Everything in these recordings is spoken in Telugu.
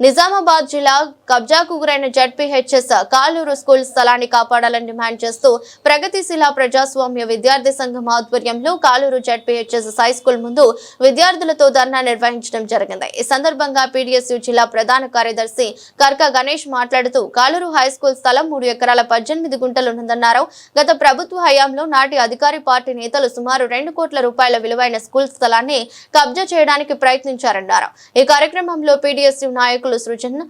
నిజామాబాద్ జిల్లా కబ్జాకు గురైన జడ్పీహెచ్ఎస్ కాలూరు స్కూల్ స్థలాన్ని కాపాడాలని డిమాండ్ చేస్తూ ప్రగతిశీల ప్రజాస్వామ్య విద్యార్థి సంఘం ఆధ్వర్యంలో కాలూరు జడ్పీహెచ్ఎస్ హై స్కూల్ ముందు విద్యార్థులతో ధర్నా నిర్వహించడం జరిగింది. ఈ సందర్భంగా పీడీఎస్యు జిల్లా ప్రధాన కార్యదర్శి కర్క గణేష్ మాట్లాడుతూ కాలూరు హై స్కూల్ స్థలం మూడు ఎకరాల పద్దెనిమిది గుంటలు ఉన్నదన్నారు గత ప్రభుత్వ హయాంలో నాటి అధికారి పార్టీ నేతలు సుమారు రెండు కోట్ల రూపాయల విలువైన స్కూల్ స్థలాన్ని కబ్జా చేయడానికి ప్రయత్నించారన్నారు. ఈ కార్యక్రమంలో పీడీఎస్యు నాయకులు సృజన్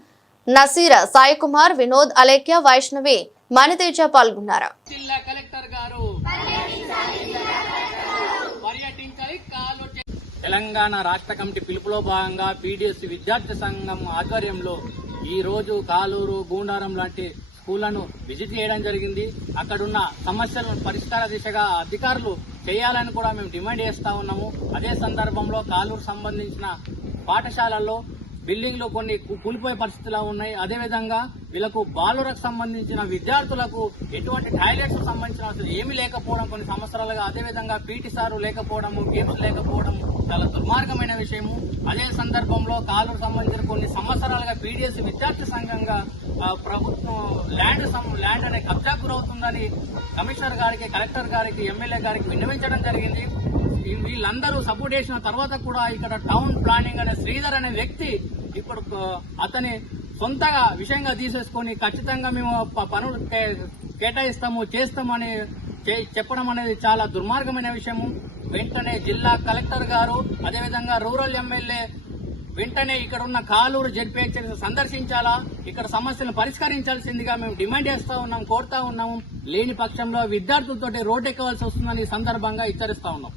నసీర్ సాయి కుమార్ వినోద్ అలేఖ్య వైష్ణవి మణితేజ పాల్గొన్నారు. జిల్లా కలెక్టర్ గారు తెలంగాణ రాష్ట్ర కమిటీ పిలుపులో భాగంగా పీడిఎస్ విద్యార్థి సంఘం ఆధ్వర్యంలో ఈ రోజు కాలూరు గూండారం లాంటి స్కూళ్ళను విజిట్ చేయడం జరిగింది. అక్కడున్న సమస్యలను పరిష్కార దిశగా అధికారులు చేయాలని కూడా మేము డిమాండ్ చేస్తా ఉన్నాము. అదే సందర్భంలో కాలూరు సంబంధించిన పాఠశాలల్లో బిల్డింగ్లు కొన్ని కూలిపోయే పరిస్థితులు ఉన్నాయి? అదేవిధంగా వీళ్ళకు బాలురకు సంబంధించిన విద్యార్థులకు ఎటువంటి టాయిలెట్స్ సంబంధించిన అసలు ఏమీ లేకపోవడం కొన్ని సంవత్సరాలుగా అదేవిధంగా పీటీ సారు లేకపోవడము గేమ్స్ లేకపోవడం చాలా దుర్మార్గమైన విషయము. అదే సందర్భంలో కాలుకు సంబంధించిన కొన్ని సంవత్సరాలుగా పీడిఎస్ విద్యార్థి సంఘంగా ప్రభుత్వం ల్యాండ్ సం- ల్యాండ్ అనే కబ్జాకు గురవుతుందని కమిషనర్ గారికి కలెక్టర్ గారికి ఎమ్మెల్యే గారికి విన్నవించడం జరిగింది. వీళ్ళందరూ సపోర్ట్ చేసిన తర్వాత కూడా ఇక్కడ టౌన్ ప్లానింగ్ అనే శ్రీధర్ అనే వ్యక్తి ఇప్పుడు అతని సొంతగా విషయంగా తీసేసుకొని ఖచ్చితంగా మేము పనులు కే- కేటాయిస్తాము చేస్తామని చే- చెప్పడం అనేది చాలా దుర్మార్గమైన విషయము. వెంటనే జిల్లా కలెక్టర్ గారు అదేవిధంగా రూరల్ ఎమ్మెల్యే వెంటనే ఇక్కడ ఉన్న కాలూరు జడ్పీహెచ్ సందర్శించాలా? ఇక్కడ సమస్యలను పరిష్కరించాల్సిందిగా మేము డిమాండ్ చేస్తా ఉన్నాం కోరుతా ఉన్నాము లేని పక్షంలో విద్యార్థులతోటి రోడ్డు ఎక్కవలసి వస్తుందని సందర్భంగా హెచ్చరిస్తా ఉన్నాం.